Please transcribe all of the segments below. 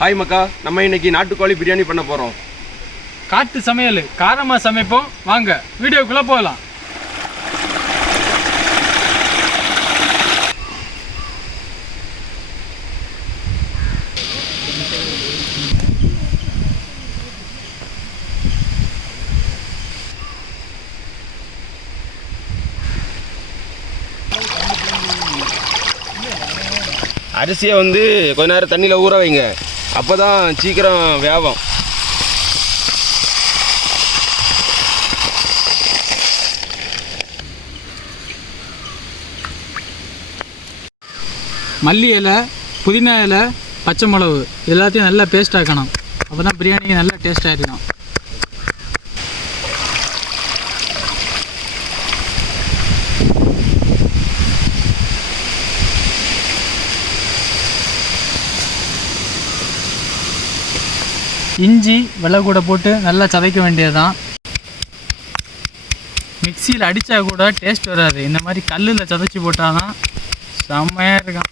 Hi மக்கா, நம்ம இன்னைக்கு நாட்டுக்கோழி பிரியாணி பண்ண போகிறோம். காட்டு சமையல் காரமாக சமைப்போம். வாங்க வீடியோக்குள்ளே போகலாம். அரிசியை கொஞ்ச நேரம் தண்ணியில் ஊற வைங்க, அப்போ தான் சீக்கிரம் வேகும். மல்லி இலை, புதினா இலை, பச்சை மிளகு எல்லாத்தையும் நல்லா பேஸ்ட் ஆக்கணும். அப்போ தான் பிரியாணிக்கு நல்லா டேஸ்ட் ஆகிடும். இஞ்சி வெள்ளை கூட போட்டு நல்லா சதைக்க வேண்டியதுதான். மிக்சியில் அடித்தா கூட டேஸ்ட் வராது. இந்த மாதிரி கல்லில் சதைச்சி போட்டால் தான் செம்மையாக இருக்கும்.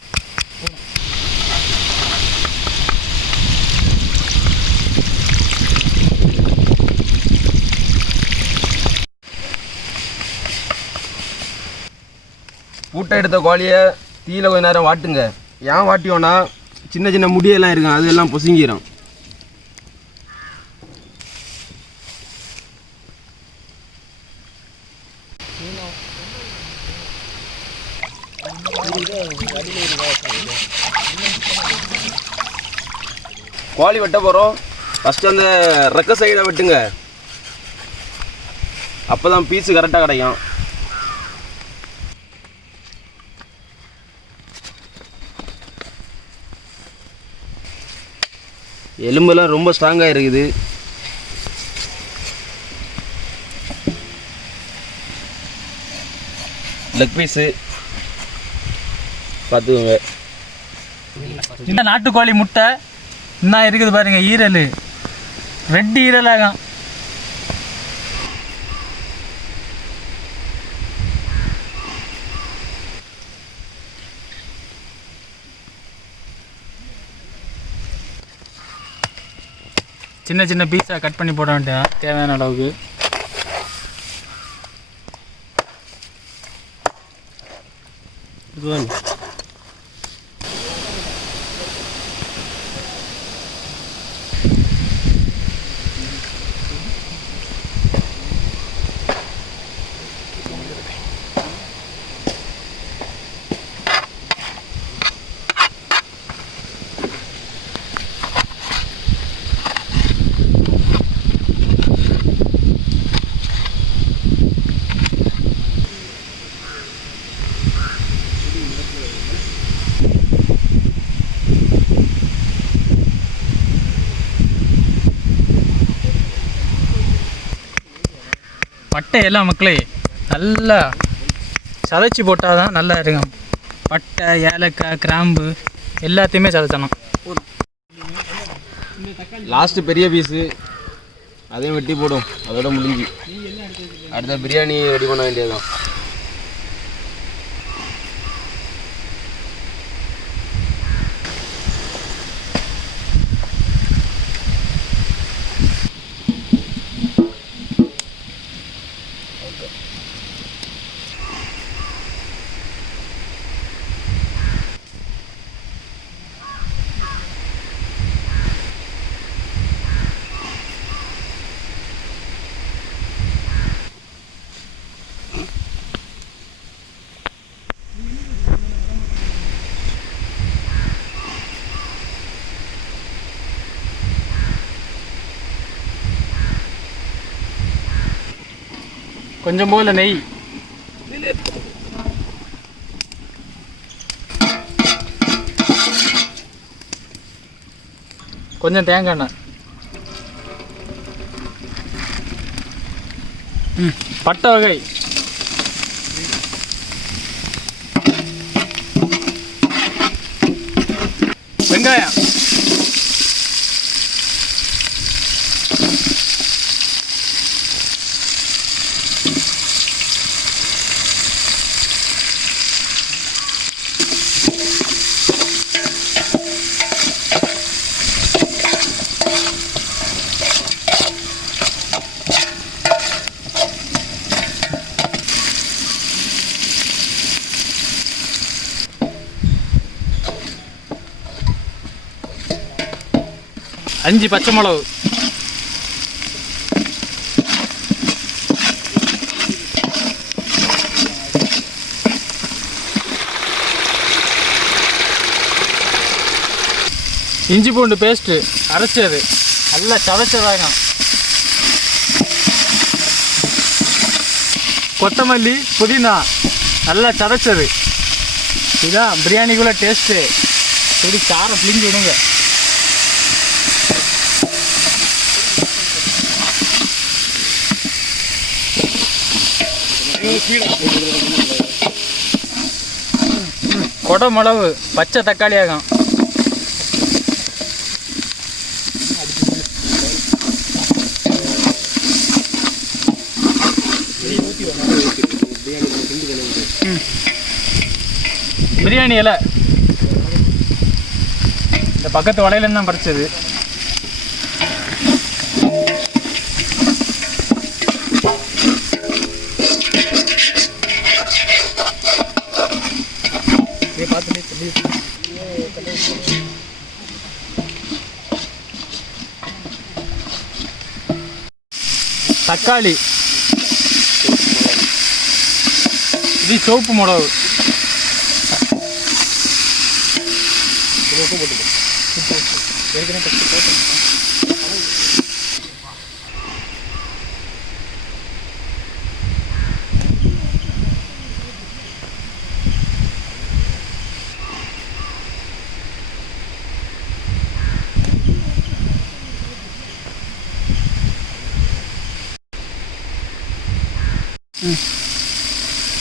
பூட்டை எடுத்த கோழியை தீயில கொஞ்ச நேரம் வாட்டுங்க. ஏன் வாட்டியோன்னா சின்ன சின்ன முடியெல்லாம் இருக்கும், அதெல்லாம் பொசுங்கிடும். கோழி வெட்ட போகிறோம். ஃபஸ்ட்டு அந்த ரெக்க சைடை வெட்டுங்க, அப்போ தான் பீஸு கரெக்டாக கிடைக்கும். எலும்பெல்லாம் ரொம்ப ஸ்ட்ராங்காக இருக்குது. லெக் பீஸு பார்த்துக்கோங்க. இந்த நாட்டுக்கோழி முட்டை என்ன இருக்குது பாருங்க, ஈரல் ரெட் ஈரலாகும். சின்ன சின்ன பீஸாக கட் பண்ணி போட வேண்டியதான் தேவையான அளவுக்கு. பட்டை எல்லாம் மக்களே நல்லா சதைச்சி போட்டால் தான் நல்லா இருக்கும். பட்டை, ஏலக்காய், கிராம்பு எல்லாத்தையுமே சதைச்சணும். லாஸ்ட்டு பெரிய பீஸு அதையும் வெட்டி போடும், அதோட முடிஞ்சு. அடுத்த பிரியாணி ரெடி பண்ண வேண்டியதுதான். கொஞ்சம் போல நெய், கொஞ்சம் தேங்காய் எண்ணெய், பட்டை வகை, வெங்காயம், 5 பச்சை மிளகு, இஞ்சி பூண்டு பேஸ்ட்டு அரைச்சது நல்லா சதைச்சதாங்க, கொத்தமல்லி புதினா நல்லா சதைச்சது. இதுதான் பிரியாணிக்குள்ளே டேஸ்ட்டு. இப்படி காரம் பிழிஞ்சு விடுங்க. கொடை மிளகு, பச்சை தக்காளி ஆகும். பிரியாணி இலை இந்த பக்கத்து வலையிலேருந்து தான் பறிச்சது. தக்காளி, இது சோப்பு மிளகு,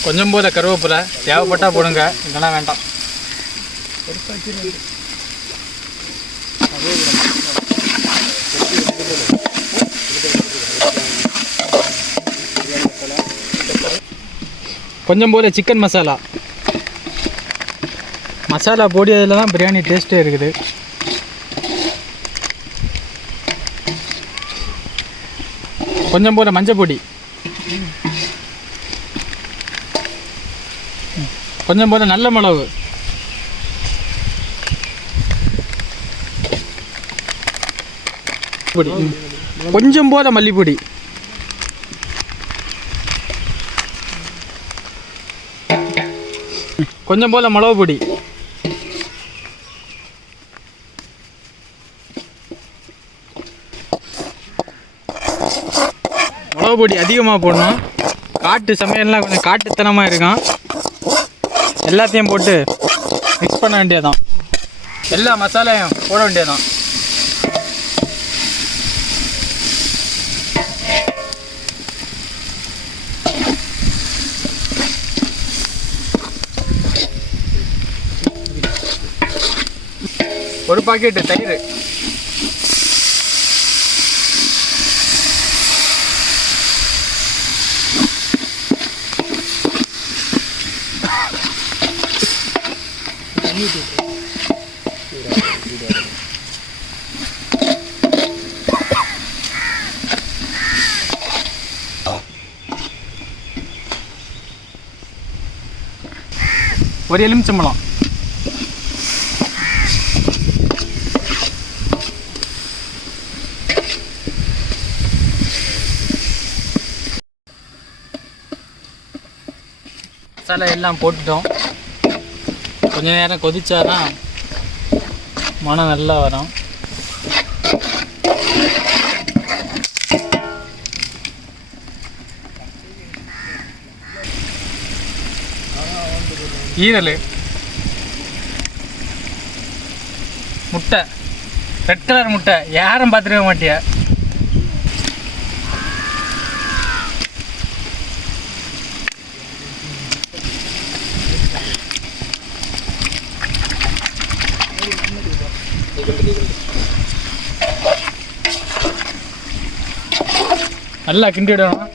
கொஞ்சம் போல கருவேப்பிலை தேவைப்பட்டா போடுங்க, இல்லைனா வேண்டாம். கொஞ்சம் போல சிக்கன் மசாலா. மசாலா பொடியதில் தான் பிரியாணி டேஸ்ட்டே இருக்குது. கொஞ்சம் போல மஞ்சள் பொடி, கொஞ்சம் போல நல்ல மிளகு, கொஞ்சம் போல மல்லிப்பொடி, கொஞ்சம் போல மிளகு பொடி, மிளகு பொடி அதிகமாக போடணும். காட்டு சமையல்லாம் கொஞ்சம் காட்டுத்தனமாக இருக்கும். எல்லாத்தையும் போட்டு மிக்ஸ் பண்ண வேண்டியதான். எல்லா மசாலையும் போட வேண்டியதான். ஒரு பாக்கெட்டு தயிர், ஒரு எலுமிச்சம்பழம், மசாலா எல்லாம் போட்டுட்டோம். கொஞ்சம் நேரம் கொதிச்சாதான் மனம் நல்லா வரும். ஈரல், முட்டை, ரெட் கலர் முட்டை, யாரும் பார்த்துருக்க மாட்டியா. நல்லா கிண்டிடணும்.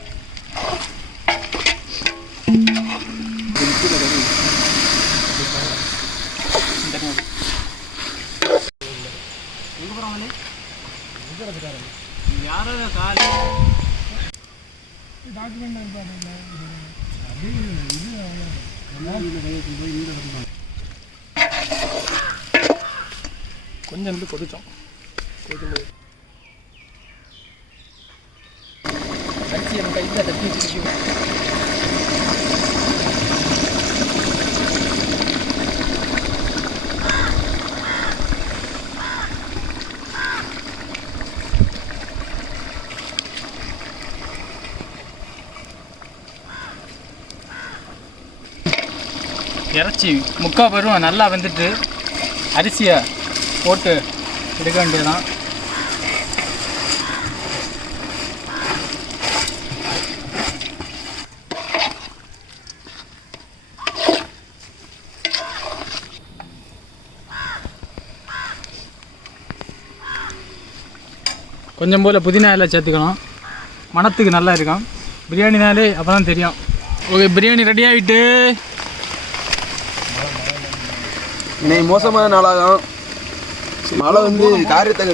கொஞ்சம் கொதிச்சோம். அரிசியை நம்ம கையில் தட்டி வச்சுருக்கோம். இறச்சி முக்கால் பருவம் நல்லா வந்துட்டு அரிசியை போட்டு எடுக்க வேண்டியதுதான். கொஞ்சம் போல் புதினா எல்லாம் சேர்த்துக்கணும், மணத்துக்கு நல்லா இருக்கும். பிரியாணினாலே அப்போ தான் தெரியும். ஓகே, பிரியாணி ரெடி ஆகிட்டு. இன்னைக்கு மோசமான நாளாகும். மழை வந்து காரியத்தை